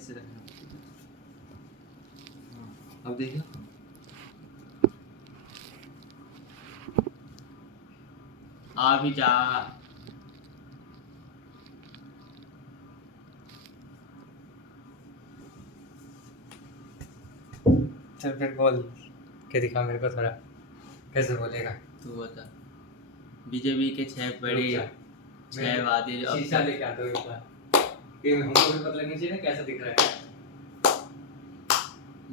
ऐसे रखना। हाँ, अब देखिए आ भी जा। चल फिर बोल के दिखा मेरे को थोड़ा, कैसे बोलेगा? तू बता। बीजेपी के 6 बड़े, 6 वादे जो अब शीशा तक लेके आता हूँ एक बार, ये हमको भी पता लगना चाहिए ना कैसा दिख रहा है।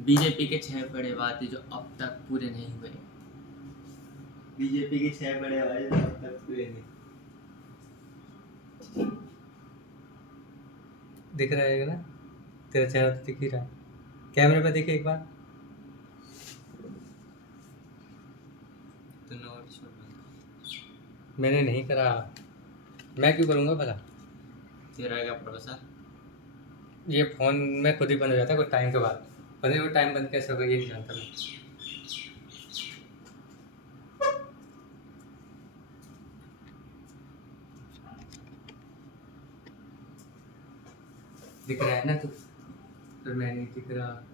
बीजेपी के 6 बड़े वादे जो अब तक पूरे नहीं हुए। बीजेपी के 6 बड़े वादे जो अब तक पूरे नहीं। दिख रहा है ना? तेरा चेहरा तो दिख ही रहा है, कैमरे पे देखे एक बार। तो नोट छोड़। मैंने नहीं करा, मैं क्यों करूँगा भला? तेरा क्या भरोसा? ये फ़ोन में खुद ही बंद हो जाता है कुछ टाइम के बाद, पता नहीं वो टाइम बंद कैसे होगा, ये नहीं जानता मैं। दिख रहा है ना तू? तो मैं नहीं दिख रहा।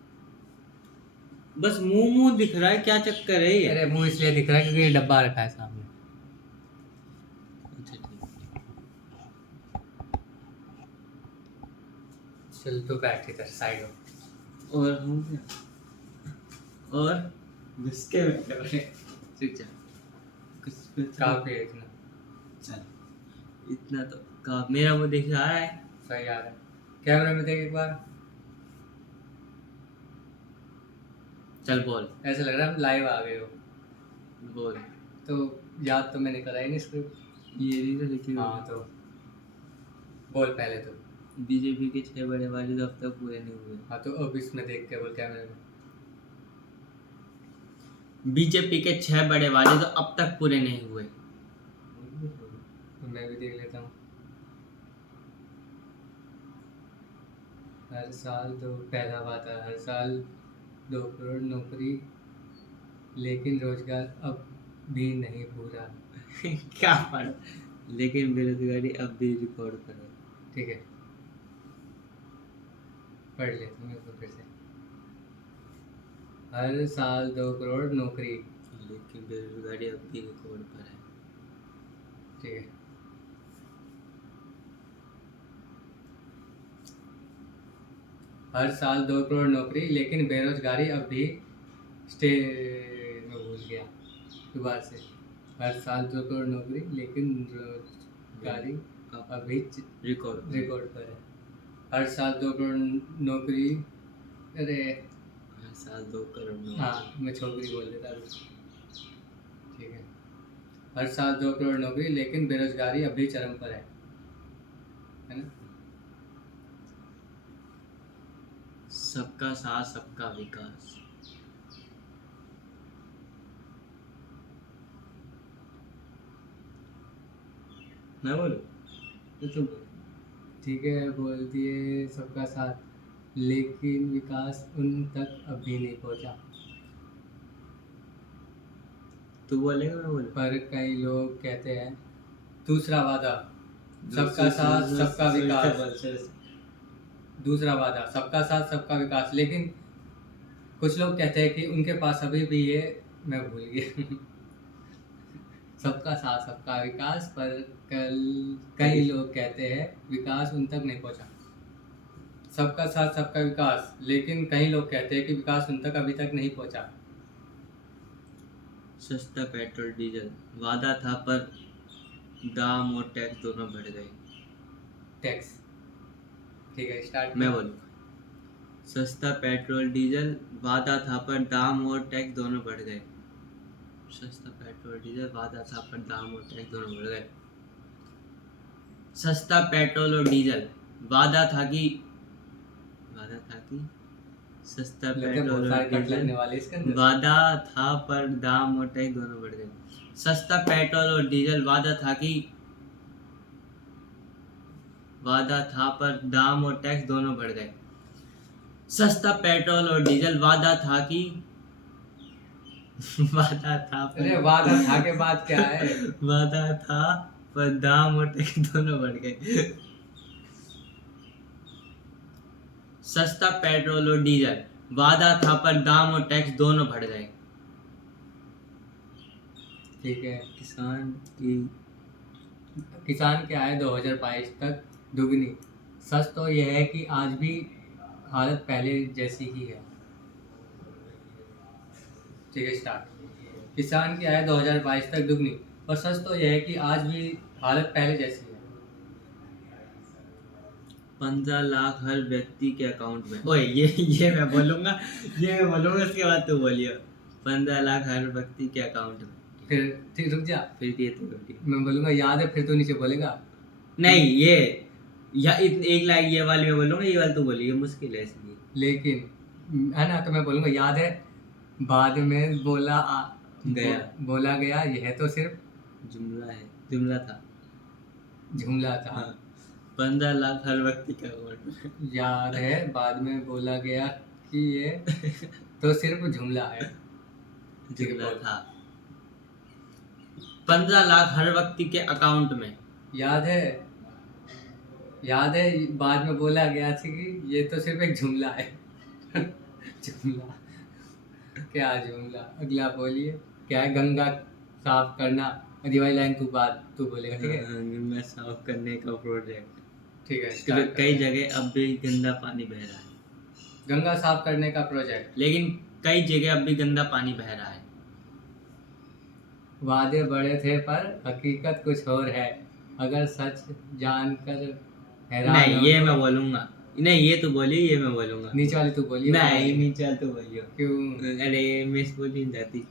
बस मुंह मुंह दिख रहा है, क्या चक्कर है ये? अरे मुंह इसलिए दिख रहा है क्योंकि ये डब्बा रखा है सामने। अच्छा ठीक। चल तू बैठ इधर साइड हो। और हूँ क्या? और घुसके बैठे हुए। चुप जा। कुछ पे काफी है इतना। चल इतना तो का मेरा मुंह देख रहा है। सही आ रहा है, कैमरे में देख एक बार। चल बोल। ऐसा लग रहा है हम लाइव आ गए हो। बोल। तो याद तो मैंने करा ही नहीं स्क्रिप्ट। ये नहीं तो लिखी हुई हाँ तो बोल पहले तो। बीजेपी के 6 बड़े वादे जो अब तक पूरे नहीं हुए। हाँ तो अब इसमें देख के बोल कैमरे में। बीजेपी के 6 बड़े वादे जो अब तक पूरे नहीं हुए। तो मैं भी देख लेता हूँ। हर साल तो पहला वादा, हर साल 2 करोड़ नौकरी, लेकिन रोजगार अब भी नहीं पूरा। क्या पढ़। लेकिन बेरोजगारी अब भी रिकॉर्ड पर है। ठीक है, पढ़ लेता हूँ इसको फिर से। हर साल 2 करोड़ नौकरी, लेकिन बेरोजगारी अब भी रिकॉर्ड पर है। ठीक है। हर साल 2 करोड़ नौकरी, लेकिन बेरोजगारी अब भी स्टे में भूल गया दोबारा से। हर साल 2 करोड़ नौकरी, लेकिन बेरोजगारी अभी रिकॉर्ड पर है। हर साल 2 करोड़ नौकरी, अरे हर साल 2 करोड़ नौकरी। हाँ मैं छोकरी बोल देता अभी। ठीक है, हर साल 2 करोड़ नौकरी, लेकिन बेरोजगारी अभी चरम पर है ना? सबका साथ सबका विकास। मैं बोलूं तो तुम बोलो। ठीक है, बोल दिए सबका साथ, लेकिन विकास उन तक अभी नहीं पहुंचा। तू बोलेगा मैं बोलूं? पर कई लोग कहते हैं, दूसरा वादा सबका साथ सबका विकास। दूसरा वादा सबका साथ सबका विकास, लेकिन कुछ लोग कहते हैं कि उनके पास अभी भी ये, मैं भूल गया। सबका साथ सबका विकास, पर कई लोग कहते हैं विकास उन तक नहीं पहुंचा। सबका साथ सबका विकास, लेकिन कई लोग कहते हैं कि विकास उन तक अभी तक नहीं पहुंचा। सस्ता पेट्रोल डीजल वादा था, पर दाम और टैक्स दोनों बढ़ गए। टैक्स, ठीक है स्टार्ट। मैं बोलूं? सस्ता पेट्रोल डीजल वादा था, पर दाम और टैक्स दोनों बढ़ गए। सस्ता पेट्रोल डीजल वादा था, पर दाम और टैक्स दोनों बढ़ गए। सस्ता पेट्रोल और डीजल वादा था कि सस्ता पेट्रोल और डीजल वादा था, पर दाम और टैक्स दोनों बढ़ गए। सस्ता पेट्रोल और डीजल वादा था पर दाम और टैक्स दोनों बढ़ गए। सस्ता पेट्रोल और डीजल वादा था कि वादा था पर अरे वादा था के बाद क्या है? वादा था पर दाम और टैक्स दोनों बढ़ गए। सस्ता पेट्रोल और डीजल, वादा था पर दाम और टैक्स दोनों बढ़ गए। ठीक है। किसान किसान की आय 2022 तक दुगनी। सच तो यह है कि आज भी हालत पहले जैसी ही है। ठीक है, स्टार्ट। किसान की आय 2022 तक दुगनी, और सच तो यह है कि आज भी हालत पहले जैसी है। 15 लाख हर व्यक्ति के अकाउंट में। ओए ये मैं बोलूंगा, उसके बाद तू बोलियो। 15 लाख हर व्यक्ति के अकाउंट में। फिर ठीक, रुक जा, फिर ये तो बोलिए। मैं बोलूंगा याद है, फिर तू नीचे बोलेगा। नहीं ये एक लाख ये वाली मैं बोलूंगा, ये वाली तू बोलिए, मुश्किल है इसलिए। लेकिन है ना, तो मैं बोलूंगा याद है, बाद में गया। बोला गया, यह तो सिर्फ जुमला था। जुमला था। हाँ, 15 लाख हर व्यक्ति के अकाउंट में। याद है, बाद में बोला गया कि ये तो सिर्फ जुमला है। जुमला था। 15 लाख हर व्यक्ति के अकाउंट में। याद है, बाद में बोला गया था कि ये तो सिर्फ एक जुमला है। जुमला, क्या जुमला? अगला बोलिए, क्या है? गंगा साफ करना। अगली वाली लाइन तू बोलेगा, ठीक है? गंगा साफ करने का प्रोजेक्ट। ठीक है, क्योंकि कई जगह अब भी गंदा पानी बह रहा है। गंगा साफ करने का प्रोजेक्ट। लेकिन कई जगह अब भी गंदा पानी बह रहा है। वादे बड़े थे पर हकीकत कुछ और है, अगर सच जानकर हैरान नहीं हो ये तो- मैं बोलूंगा। नहीं ये तू बोलिए, ये मैं बोलूंगा। नीचे वाली तू बोलिए। नहीं नीचे वाली तू बोलियो। क्यों? अरे मिस बोली नहीं जाती।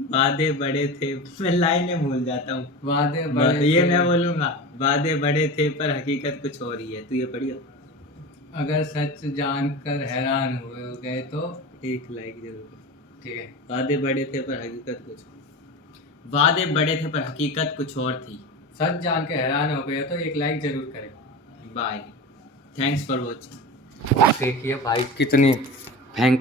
वादे बड़े थे, मैं लाइनें भूल जाता हूँ। वादे बड़े ये थे, मैं बोलूंगा। वादे बड़े थे पर हकीकत कुछ और ही है। तू ये पढ़ियो। अगर सच जानकर हैरान हो गए तो। एक लाइक जरूर। ठीक है। वादे बड़े थे पर हकीकत कुछ, वादे बड़े थे पर हकीकत कुछ और थी। सच जान के हैरान हो गए तो एक लाइक जरूर करें। Bye, thanks for watching. देखिए भाई कितनी भयंकर